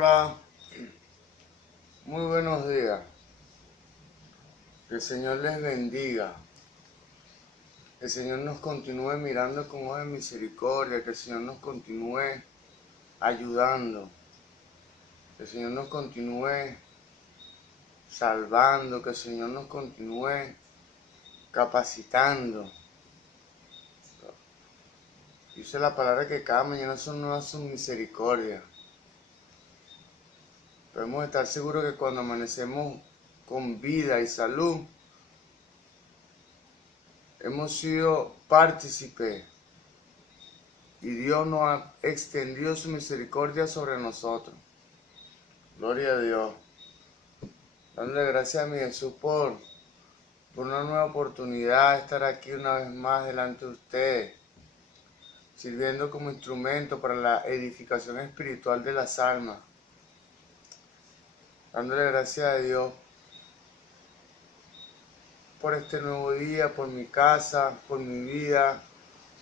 Hola, muy buenos días. Que el Señor les bendiga. Que el Señor nos continúe mirando con ojos de misericordia. Que el Señor nos continúe ayudando. Que el Señor nos continúe salvando. Que el Señor nos continúe capacitando. Dice la palabra que cada mañana son nuevas sus misericordias. Podemos estar seguros que cuando amanecemos con vida y salud, hemos sido partícipes y Dios nos ha extendido su misericordia sobre nosotros. Gloria a Dios. Dándole gracias a mi Jesús por una nueva oportunidad de estar aquí una vez más delante de ustedes, sirviendo como instrumento para la edificación espiritual de las almas. Dándole gracias a Dios por este nuevo día, por mi casa, por mi vida,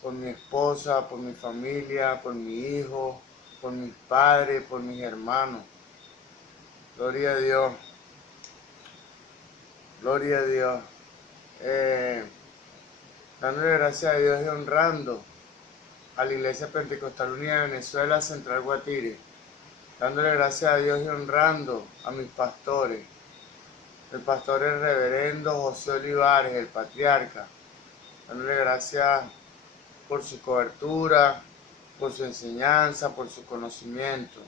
por mi esposa, por mi familia, por mi hijo, por mis padres, por mis hermanos. Gloria a Dios. Gloria a Dios. Dándole gracias a Dios y honrando a la Iglesia Pentecostal Unida de Venezuela, Central Guatire. Dándole gracias a Dios y honrando a mis pastores. El pastor el reverendo José Olivares, el patriarca. Dándole gracias por su cobertura, por su enseñanza, por su conocimiento,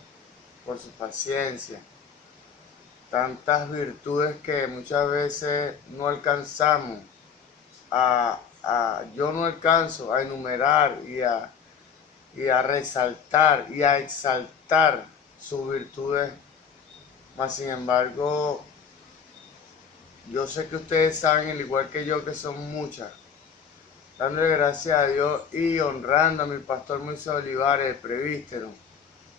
por su paciencia. Tantas virtudes que muchas veces no alcanzamos yo no alcanzo a enumerar y a resaltar y a exaltar sus virtudes, mas sin embargo, yo sé que ustedes saben, al igual que yo, que son muchas. Dándole gracias a Dios y honrando a mi pastor Moisés Olivares, el presbítero.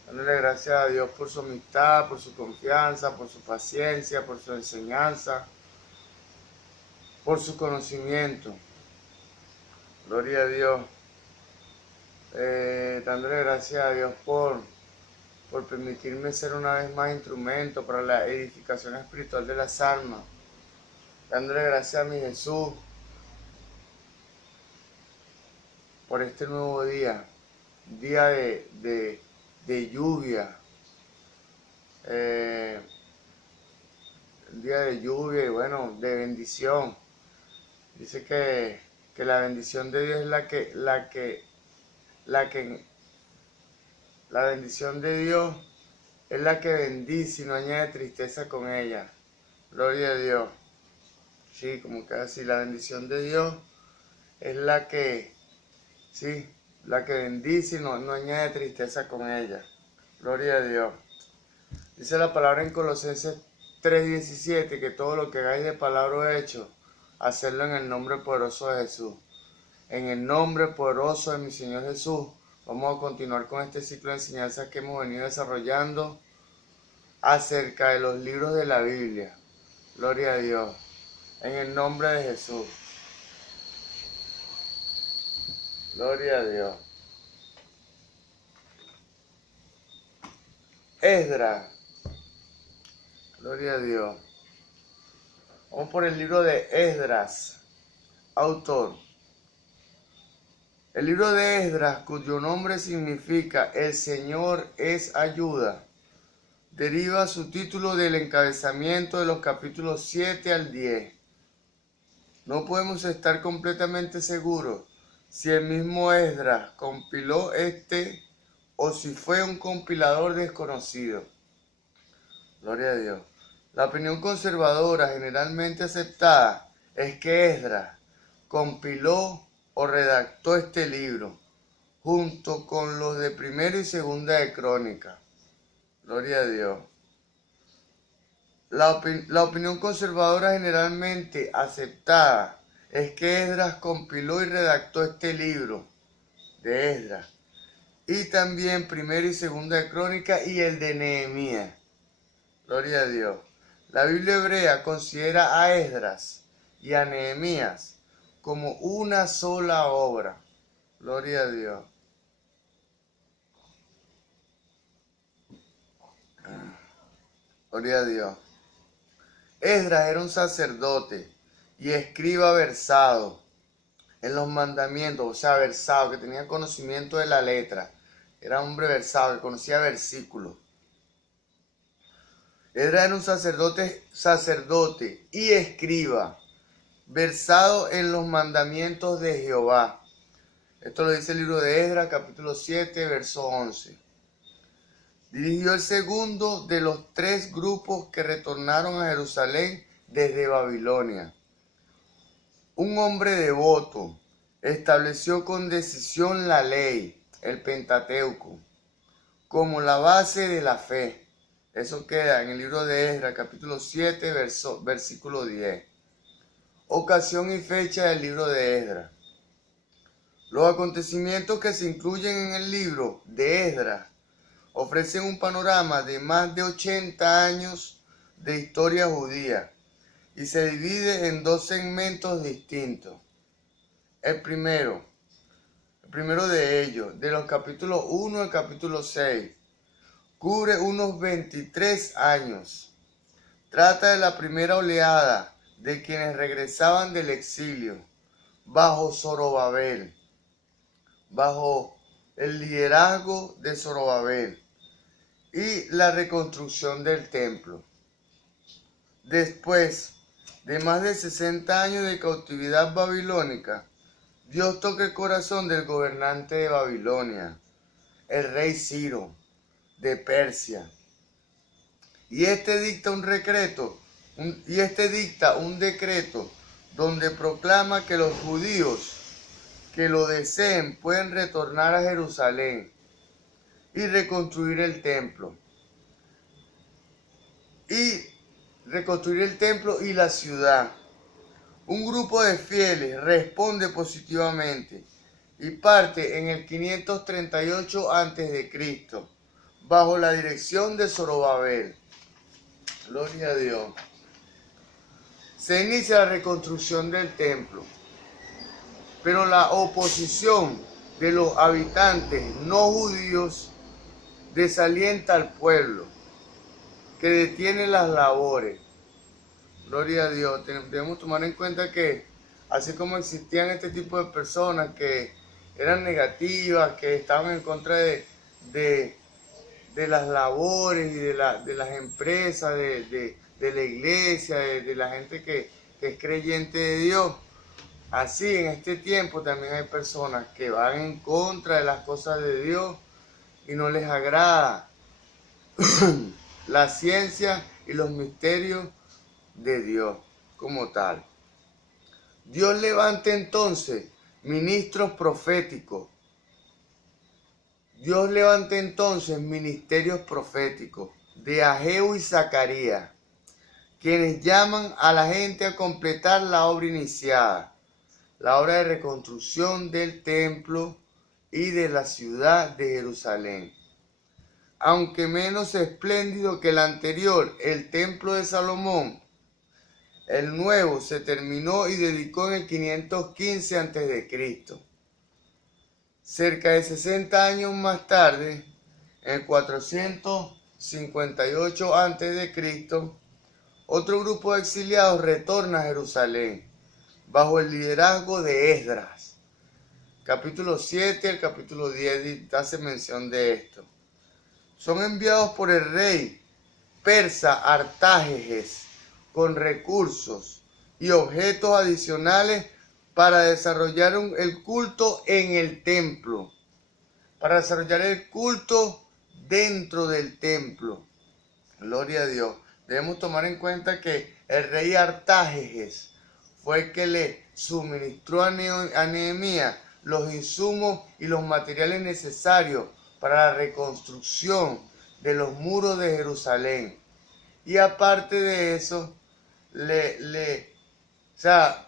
Dándole gracias a Dios por su amistad, por su confianza, por su paciencia, por su enseñanza, por su conocimiento. Gloria a Dios. Dándole gracias a Dios por permitirme ser una vez más instrumento para la edificación espiritual de las almas. Dándole gracias a mi Jesús por este nuevo día, día de lluvia, día de lluvia y bueno, de bendición. Dice que la bendición de Dios es la bendición de Dios es la que bendice y no añade tristeza con ella. Gloria a Dios. Sí, como que así, la bendición de Dios es la que bendice y no añade tristeza con ella. Gloria a Dios. Dice la palabra en Colosenses 3:17 que todo lo que hagáis de palabra o hecho, hacerlo en el nombre poderoso de Jesús. En el nombre poderoso de mi Señor Jesús, vamos a continuar con este ciclo de enseñanzas que hemos venido desarrollando acerca de los libros de la Biblia. Gloria a Dios. En el nombre de Jesús. Gloria a Dios. Esdras. Gloria a Dios. Vamos por el libro de Esdras. Autor. El libro de Esdras, cuyo nombre significa El Señor es ayuda, deriva su título del encabezamiento de los capítulos 7 al 10. No podemos estar completamente seguros si el mismo Esdras compiló o si fue un compilador desconocido. Gloria a Dios. La opinión conservadora generalmente aceptada es que Esdras compiló o redactó este libro junto con los de Primera y Segunda de Crónica. Gloria a Dios. La opinión conservadora generalmente aceptada es que Esdras compiló y redactó este libro de Esdras y también Primera y Segunda de Crónica y el de Nehemías. Gloria a Dios. La Biblia hebrea considera a Esdras y a Nehemías como una sola obra. Gloria a Dios. Gloria a Dios. Esdras era un sacerdote y escriba versado en los mandamientos, o sea, versado, que tenía conocimiento de la letra. Era un hombre versado, que conocía versículos. Esdras era un sacerdote y escriba, versado en los mandamientos de Jehová. Esto lo dice el libro de Esdras, capítulo 7, verso 11. Dirigió el segundo de los 3 grupos que retornaron a Jerusalén desde Babilonia. Un hombre devoto, estableció con decisión la ley, el Pentateuco, como la base de la fe. Eso queda en el libro de Esdras, capítulo 7, versículo 10. Ocasión y fecha del libro de Esdras. Los acontecimientos que se incluyen en el libro de Esdras ofrecen un panorama de más de 80 años de historia judía y se divide en 2 segmentos distintos. El primero de ellos, de los capítulos 1 al capítulo 6, cubre unos 23 años. Trata de la primera oleada de quienes regresaban del exilio bajo Zorobabel, bajo el liderazgo de Zorobabel, y la reconstrucción del templo. Después de más de 60 años de cautividad babilónica, Dios toca el corazón del gobernante de Babilonia, el rey Ciro de Persia, y este dicta un decreto donde proclama que los judíos que lo deseen pueden retornar a Jerusalén y reconstruir el templo. Y la ciudad. Un grupo de fieles responde positivamente y parte en el 538 a.C. bajo la dirección de Zorobabel. Gloria a Dios. Se inicia la reconstrucción del templo, pero la oposición de los habitantes no judíos desalienta al pueblo, que detiene las labores. Gloria a Dios. Debemos tomar en cuenta que así como existían este tipo de personas que eran negativas, que estaban en contra de las labores y de las empresas, de la iglesia, de la gente que es creyente de Dios, así en este tiempo también hay personas que van en contra de las cosas de Dios y no les agrada la ciencia y los misterios de Dios como tal. Dios levanta entonces ministros proféticos. Dios levanta entonces ministerios proféticos de Ageo y Zacarías, quienes llaman a la gente a completar la obra iniciada, la obra de reconstrucción del templo y de la ciudad de Jerusalén. Aunque menos espléndido que el anterior, el templo de Salomón, el nuevo se terminó y dedicó en el 515 a.C. Cerca de 60 años más tarde, en el 458 a.C., otro grupo de exiliados retorna a Jerusalén, bajo el liderazgo de Esdras. Capítulo 7 al capítulo 10 hace mención de esto. Son enviados por el rey persa Artajerjes con recursos y objetos adicionales para desarrollar el culto en el templo, para desarrollar el culto dentro del templo. Gloria a Dios. Debemos tomar en cuenta que el rey Artajerjes fue el que le suministró a Nehemías los insumos y los materiales necesarios para la reconstrucción de los muros de Jerusalén. Y aparte de eso,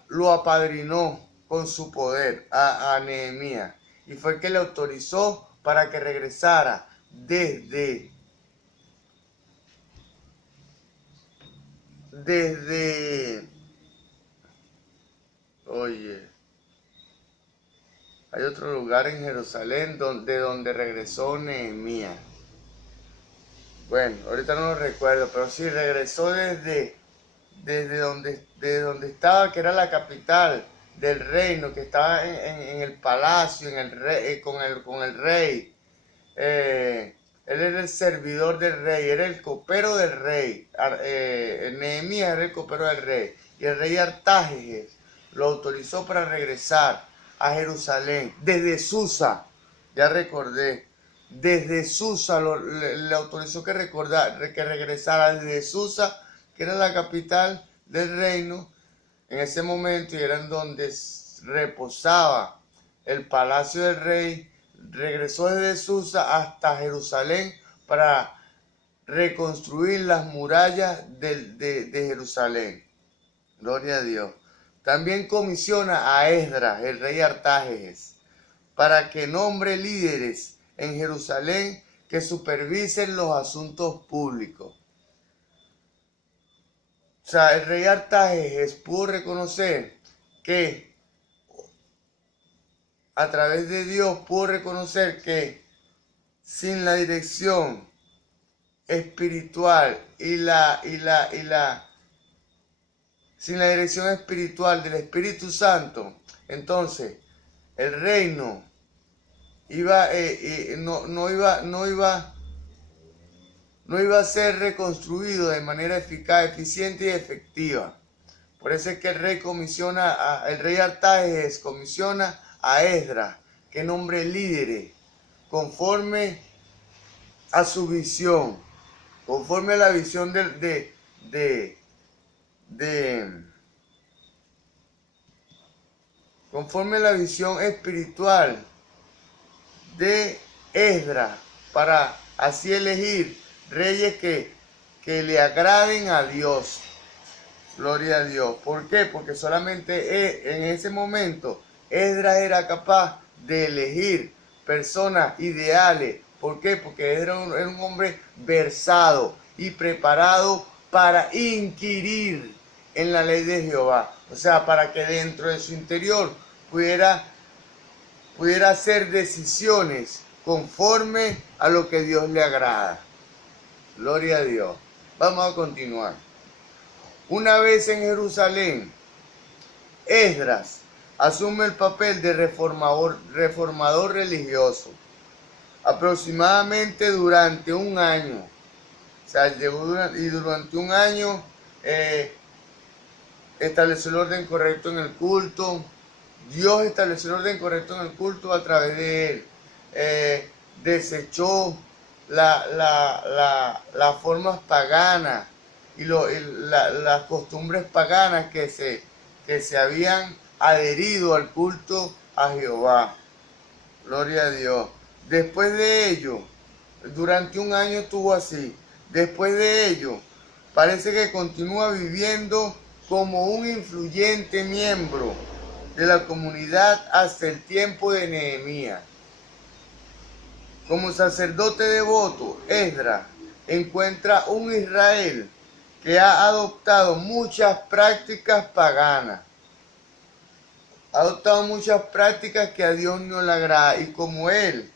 lo apadrinó con su poder a Nehemías. Y fue el que le autorizó para que regresara desde hay otro lugar en Jerusalén de donde regresó Nehemías. Bueno, ahorita no lo recuerdo, pero sí regresó de donde estaba, que era la capital del reino, que estaba en el palacio, en el rey, con el rey. Él era el servidor del rey, era el copero del rey. Nehemías era el copero del rey. Y el rey Artajerjes lo autorizó para regresar a Jerusalén desde Susa. Ya recordé. Desde Susa le autorizó que regresara desde Susa, que era la capital del reino en ese momento, y era en donde reposaba el palacio del rey. Regresó desde Susa hasta Jerusalén para reconstruir las murallas de Jerusalén. Gloria a Dios. También comisiona a Esdras, el rey Artajerjes, para que nombre líderes en Jerusalén que supervisen los asuntos públicos. O sea, el rey Artajerjes pudo reconocer que, a través de Dios, pudo reconocer que sin la dirección espiritual sin la dirección espiritual del Espíritu Santo, entonces el reino no iba a ser reconstruido de manera eficaz, eficiente y efectiva. Por eso es que el rey Artajerjes comisiona a Esdras que nombre líderes conforme a su visión, conforme a la visión conforme a la visión espiritual de Esdras, para así elegir reyes que le agraden a Dios. Gloria a Dios. ¿Por qué? Porque solamente en ese momento Esdras era capaz de elegir personas ideales. ¿Por qué? Porque era un hombre versado y preparado para inquirir en la ley de Jehová. O sea, para que dentro de su interior pudiera hacer decisiones conforme a lo que Dios le agrada. Gloria a Dios. Vamos a continuar. Una vez en Jerusalén, Esdras asume el papel de reformador religioso, aproximadamente durante un año. O sea, durante un año estableció el orden correcto en el culto. Dios estableció el orden correcto en el culto a través de él. Desechó las formas paganas y las costumbres paganas que se habían adherido al culto a Jehová. Gloria a Dios. Después de ello, durante un año estuvo así. Después de ello, parece que continúa viviendo como un influyente miembro de la comunidad hasta el tiempo de Nehemías. Como sacerdote devoto, Esdras encuentra un Israel que ha adoptado muchas prácticas paganas. Ha adoptado muchas prácticas que a Dios no le agrada. Y como él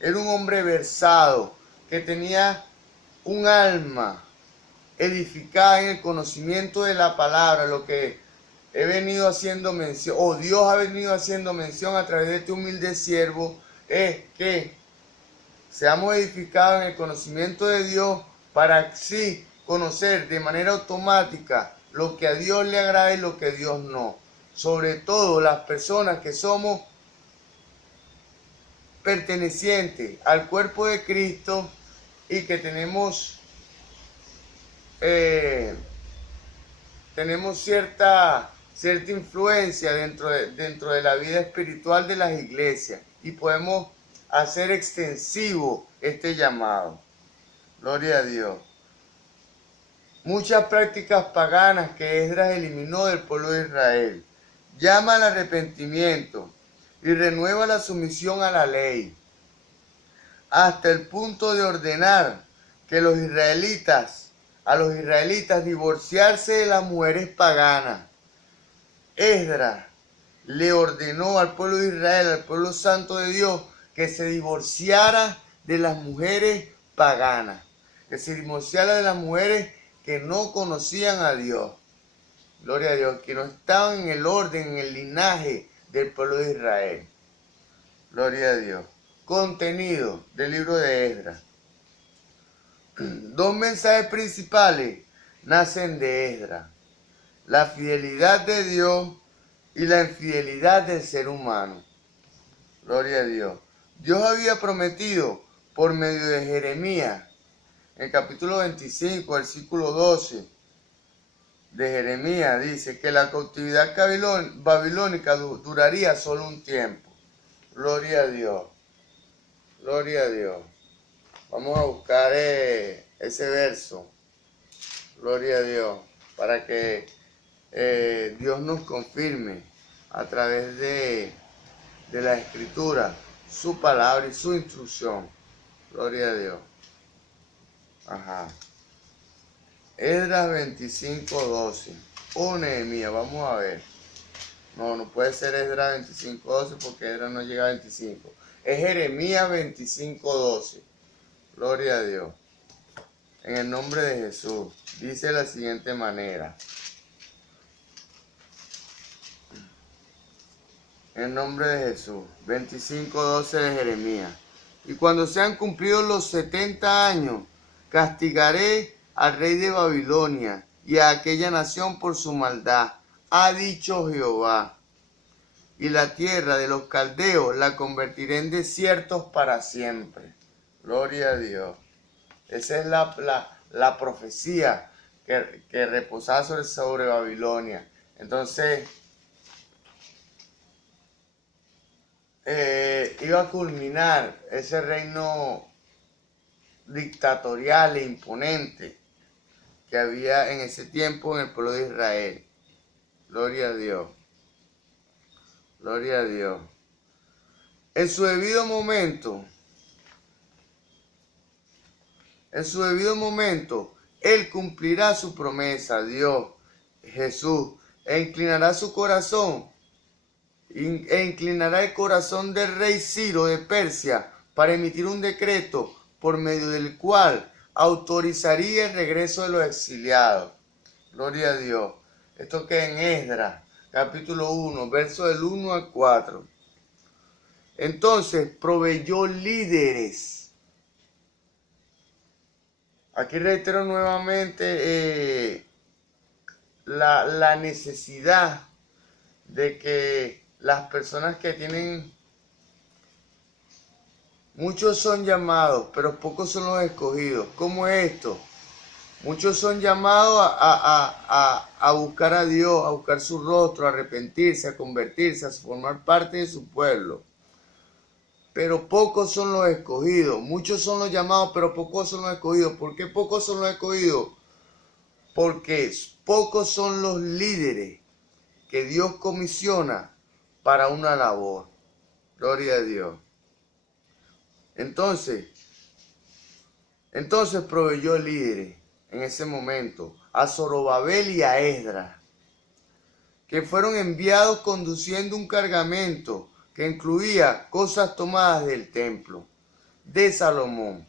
era un hombre versado, que tenía un alma edificada en el conocimiento de la palabra, lo que he venido haciendo mención, o Dios ha venido haciendo mención a través de este humilde siervo, es que seamos edificados en el conocimiento de Dios para así conocer de manera automática lo que a Dios le agrada y lo que a Dios no. Sobre todo las personas que somos pertenecientes al cuerpo de Cristo y que tenemos cierta influencia dentro de la vida espiritual de las iglesias, y podemos hacer extensivo este llamado. Gloria a Dios. Muchas prácticas paganas que Esdras eliminó del pueblo de Israel. Llama al arrepentimiento y renueva la sumisión a la ley, hasta el punto de ordenar que a los israelitas divorciarse de las mujeres paganas. Esdras le ordenó al pueblo de Israel, al pueblo santo de Dios, que se divorciara de las mujeres paganas. que se divorciara de las mujeres que no conocían a Dios. Gloria a Dios, que no estaban en el orden, en el linaje del pueblo de Israel. Gloria a Dios. Contenido del libro de Esdras. Dos mensajes principales nacen de Esdras: la fidelidad de Dios y la infidelidad del ser humano. Gloria a Dios. Dios había prometido por medio de Jeremías, en el capítulo 25, versículo 12 de Jeremías, dice que la cautividad babilónica duraría solo un tiempo. Gloria a Dios. Gloria a Dios. Vamos a buscar ese verso. Gloria a Dios. Para que Dios nos confirme a través de la Escritura su palabra y su instrucción. Gloria a Dios. Ajá. Esdras 25:12. O Nehemías, vamos a ver. No puede ser Esdras 25:12 porque Esdras no llega a 25. Es Jeremías 25:12. Gloria a Dios. En el nombre de Jesús. Dice de la siguiente manera. En el nombre de Jesús. 25:12 de Jeremías. Y cuando sean cumplidos los 70 años, castigaré al rey de Babilonia y a aquella nación por su maldad, ha dicho Jehová. Y la tierra de los caldeos la convertiré en desiertos para siempre. Gloria a Dios. Esa es la profecía que reposaba sobre Babilonia. Entonces, iba a culminar ese reino dictatorial e imponente que había en ese tiempo en el pueblo de Israel. Gloria a Dios. Gloria a Dios. En su debido momento, Él cumplirá su promesa, Dios, Jesús, e inclinará su corazón, e inclinará el corazón del rey Ciro de Persia para emitir un decreto por medio del cual autorizaría el regreso de los exiliados. Gloria a Dios. Esto que en Esdras, capítulo 1, verso del 1 al 4. Entonces proveyó líderes. Aquí reitero nuevamente la necesidad de que las personas que tienen, muchos son llamados, pero pocos son los escogidos. ¿Cómo es esto? Muchos son llamados a buscar a Dios, a buscar su rostro, a arrepentirse, a convertirse, a formar parte de su pueblo. Pero pocos son los escogidos. Muchos son los llamados, pero pocos son los escogidos. ¿Por qué pocos son los escogidos? Porque pocos son los líderes que Dios comisiona para una labor. Gloria a Dios. Entonces proveyó líderes en ese momento a Zorobabel y a Esdras, que fueron enviados conduciendo un cargamento que incluía cosas tomadas del templo de Salomón.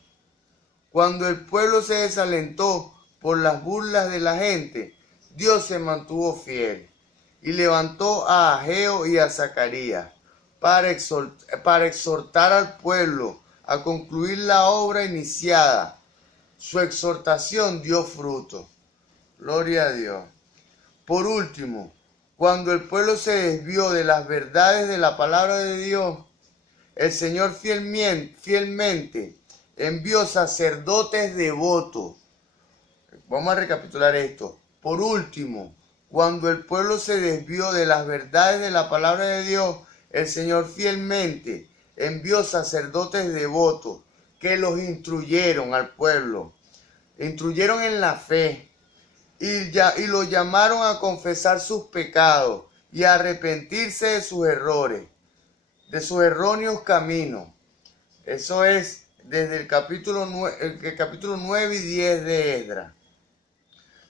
Cuando el pueblo se desalentó por las burlas de la gente, Dios se mantuvo fiel y levantó a Ageo y a Zacarías para exhortar al pueblo a concluir la obra iniciada. Su exhortación dio fruto. Gloria a Dios. Por último, cuando el pueblo se desvió de las verdades de la palabra de Dios, el Señor fielmente envió sacerdotes devotos. Vamos a recapitular esto. Por último, cuando el pueblo se desvió de las verdades de la palabra de Dios, el Señor fielmente envió sacerdotes devotos que los instruyeron al pueblo, instruyeron en la fe y los llamaron a confesar sus pecados y a arrepentirse de sus errores, de sus erróneos caminos. Eso es desde el capítulo 9 y 10 de Esdras.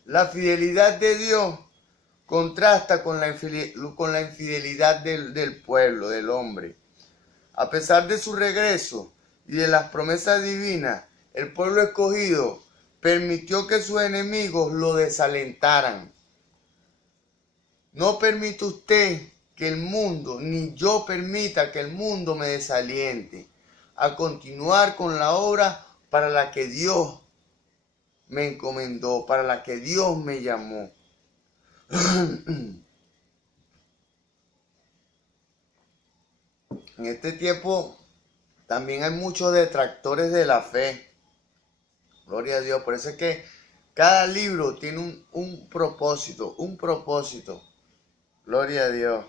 La fidelidad de Dios contrasta con la infidelidad del pueblo, del hombre. A pesar de su regreso y de las promesas divinas, el pueblo escogido permitió que sus enemigos lo desalentaran. No permite usted que el mundo, ni yo permita que el mundo me desaliente a continuar con la obra para la que Dios me encomendó, para la que Dios me llamó. En este tiempo también hay muchos detractores de la fe. Gloria a Dios. Por eso es que cada libro tiene un propósito, un propósito. Gloria a Dios.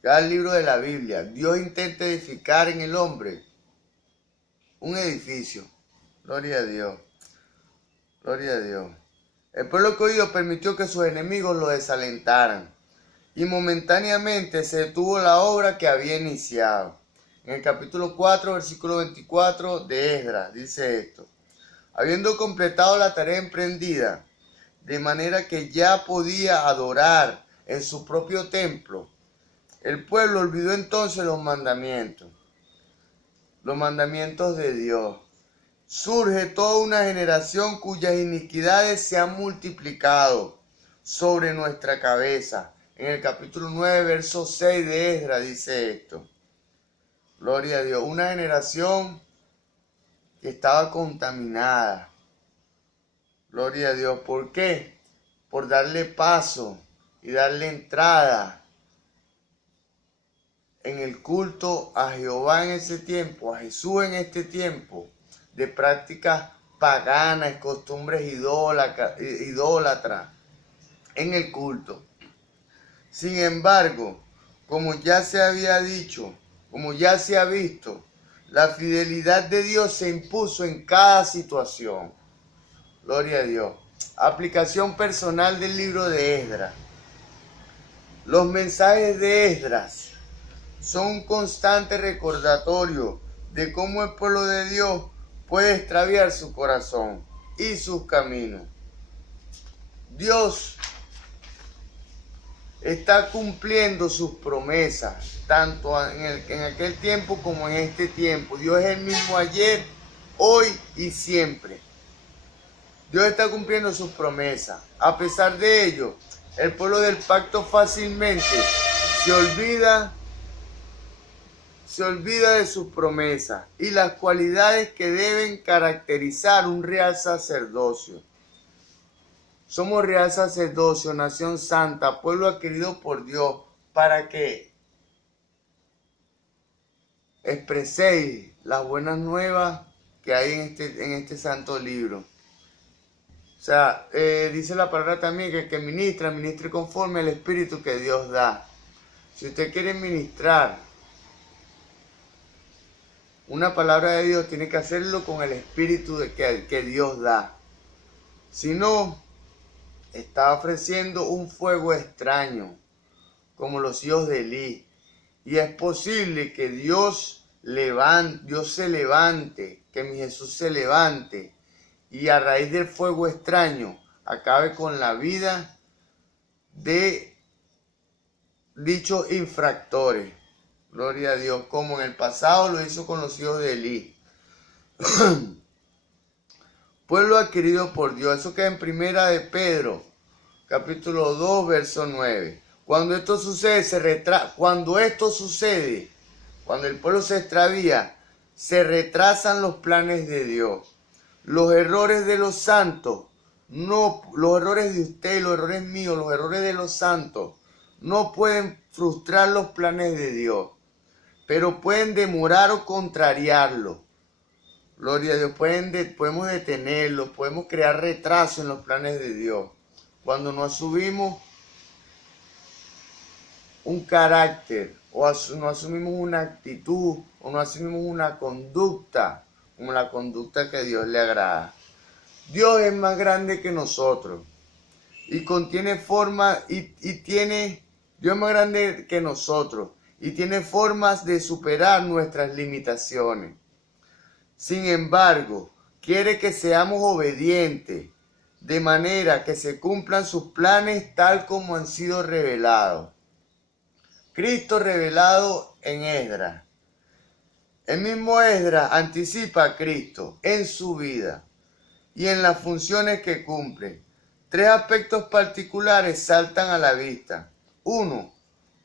Cada libro de la Biblia, Dios intenta edificar en el hombre un edificio. Gloria a Dios. Gloria a Dios. El pueblo escogido permitió que sus enemigos lo desalentaran y momentáneamente se detuvo la obra que había iniciado. En el capítulo 4, versículo 24 de Esdras, dice esto: habiendo completado la tarea emprendida, de manera que ya podía adorar en su propio templo, el pueblo olvidó entonces los mandamientos de Dios. Surge toda una generación cuyas iniquidades se han multiplicado sobre nuestra cabeza. En el capítulo 9, verso 6 de Esdras dice esto. Gloria a Dios. Una generación que estaba contaminada. Gloria a Dios. ¿Por qué? Por darle paso y darle entrada en el culto a Jehová en ese tiempo, a Jesús en este tiempo, de prácticas paganas, costumbres idólatras en el culto. Sin embargo, como ya se había dicho, como ya se ha visto, la fidelidad de Dios se impuso en cada situación. Gloria a Dios. Aplicación personal del libro de Esdras. Los mensajes de Esdras son un constante recordatorio de cómo el pueblo de Dios puede extraviar su corazón y sus caminos. Dios está cumpliendo sus promesas, tanto en aquel tiempo como en este tiempo. Dios es el mismo ayer, hoy y siempre. Dios está cumpliendo sus promesas. A pesar de ello, el pueblo del pacto fácilmente se olvida de sus promesas y las cualidades que deben caracterizar un real sacerdocio. Somos real sacerdocio, nación santa, pueblo adquirido por Dios, para que expreséis las buenas nuevas que hay en este santo libro. O sea, dice la palabra también que el que ministre conforme al Espíritu que Dios da. Si usted quiere ministrar una palabra de Dios, tiene que hacerlo con el Espíritu que Dios da. Si no, está ofreciendo un fuego extraño, como los hijos de Elí. Y es posible que Dios se levante, que mi Jesús se levante, y a raíz del fuego extraño acabe con la vida de dichos infractores. Gloria a Dios, como en el pasado lo hizo con los hijos de Elí. Pueblo adquirido por Dios. Eso queda en primera de Pedro, capítulo 2, verso 9. Cuando esto sucede, cuando el pueblo se extravía, se retrasan los planes de Dios. Los errores de los santos, no, los errores de usted, los errores míos, los errores de los santos, no pueden frustrar los planes de Dios, pero pueden demorar o contrariarlo. Gloria a Dios, podemos detenerlo, podemos crear retraso en los planes de Dios. Cuando no asumimos un carácter, o no asumimos una actitud, o no asumimos una conducta, como la conducta que a Dios le agrada. Dios es más grande que nosotros, y contiene forma, Dios es más grande que nosotros, y tiene formas de superar nuestras limitaciones. Sin embargo, quiere que seamos obedientes, de manera que se cumplan sus planes tal como han sido revelados. Cristo revelado en Esdras. El mismo Esdras anticipa a Cristo en su vida y en las funciones que cumple. Tres aspectos particulares saltan a la vista. Uno,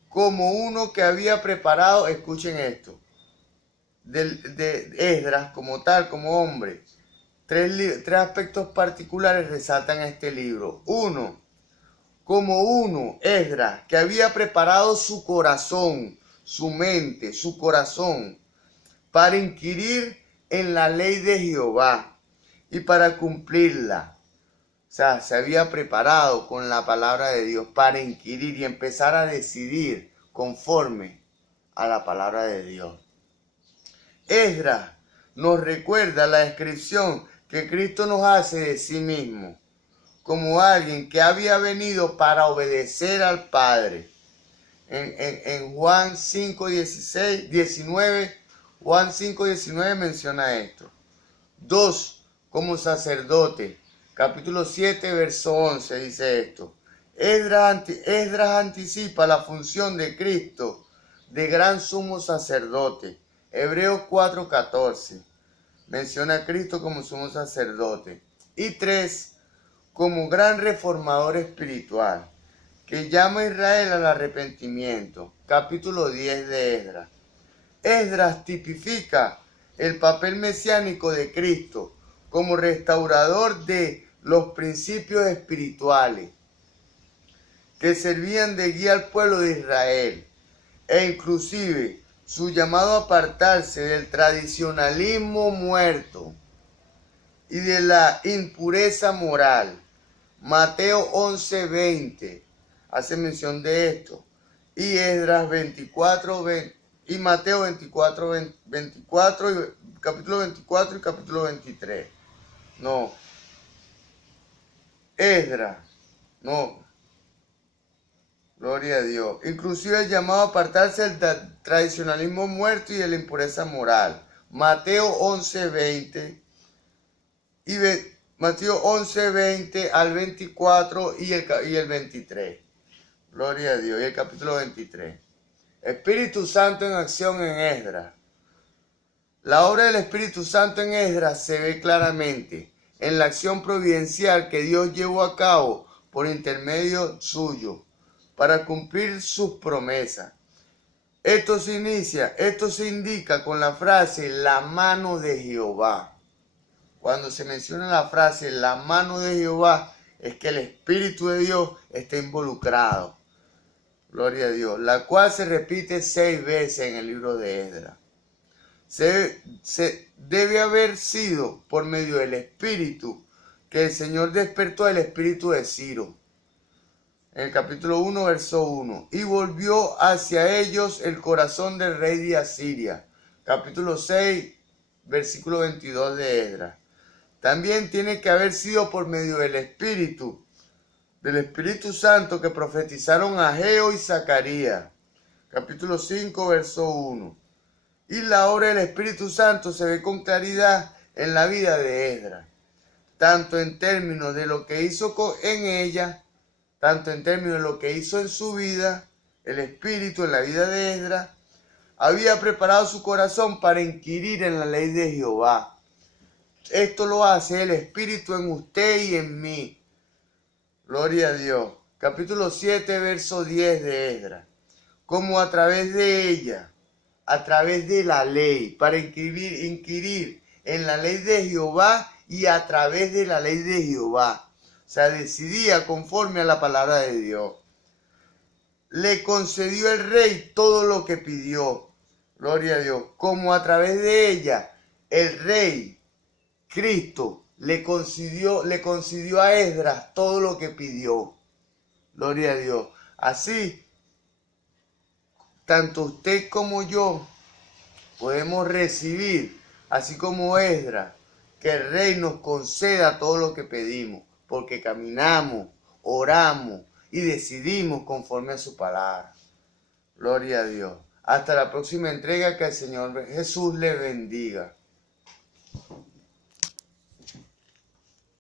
como uno que había preparado, escuchen esto, de Esdras como tal, como hombre. Tres aspectos particulares resaltan este libro. Uno, como uno, Esdras, que había preparado su corazón, su mente, su corazón, para inquirir en la ley de Jehová y para cumplirla. O sea, se había preparado con la palabra de Dios para inquirir y empezar a decidir conforme a la palabra de Dios. Esdras nos recuerda la descripción que Cristo nos hace de sí mismo, como alguien que había venido para obedecer al Padre. En Juan 5:19, Juan 5:19 menciona esto. 2, como sacerdote. Capítulo 7, verso 11 dice esto. Esdras anticipa la función de Cristo de gran sumo sacerdote. Hebreos 4:14 menciona a Cristo como sumo sacerdote. Y 3, como gran reformador espiritual, que llama a Israel al arrepentimiento. Capítulo 10 de Esdras. Esdras tipifica el papel mesiánico de Cristo como restaurador de los principios espirituales que servían de guía al pueblo de Israel, e inclusive su llamado a apartarse del tradicionalismo muerto y de la impureza moral. Mateo 11:20 hace mención de esto, y Esdras 24:20 y Mateo 24, capítulo 24 y capítulo 23. No, Esdras, no, gloria a Dios. Inclusive el llamado a apartarse del tradicionalismo muerto y de la impureza moral. Mateo 11:20 y Mateo 11:20 al 24 y el 23. Gloria a Dios. Y el capítulo 23. Espíritu Santo en acción en Esdras. La obra del Espíritu Santo en Esdras se ve claramente en la acción providencial que Dios llevó a cabo por intermedio suyo para cumplir sus promesas. Esto se indica con la frase la mano de Jehová. Cuando se menciona la frase la mano de Jehová, es que el Espíritu de Dios está involucrado. Gloria a Dios. La cual se repite 6 veces en el libro de Esdras. Debe haber sido por medio del Espíritu que el Señor despertó el espíritu de Ciro. En el capítulo 1, verso 1. Y volvió hacia ellos el corazón del rey de Asiria. Capítulo 6, versículo 22 de Esdras. También tiene que haber sido por medio del Espíritu Santo que profetizaron Ageo y Zacarías. Capítulo 5, verso 1. Y la obra del Espíritu Santo se ve con claridad en la vida de Esdras, tanto en términos de lo que hizo en ella, tanto en términos de lo que hizo en su vida, el Espíritu en la vida de Esdras, había preparado su corazón para inquirir en la ley de Jehová. Esto lo hace el Espíritu en usted y en mí. Gloria a Dios. Capítulo 7, verso 10 de Esdras. Como a través de ella, a través de la ley, para inquirir en la ley de Jehová y a través de la ley de Jehová. O sea, decidía conforme a la palabra de Dios. Le concedió el rey todo lo que pidió. Gloria a Dios. Como a través de ella, el rey, Cristo, le concedió a Esdras todo lo que pidió. Gloria a Dios. Así, tanto usted como yo podemos recibir, así como Esdras, que el rey nos conceda todo lo que pedimos, porque caminamos, oramos y decidimos conforme a su palabra. Gloria a Dios. Hasta la próxima entrega, que el Señor Jesús le bendiga.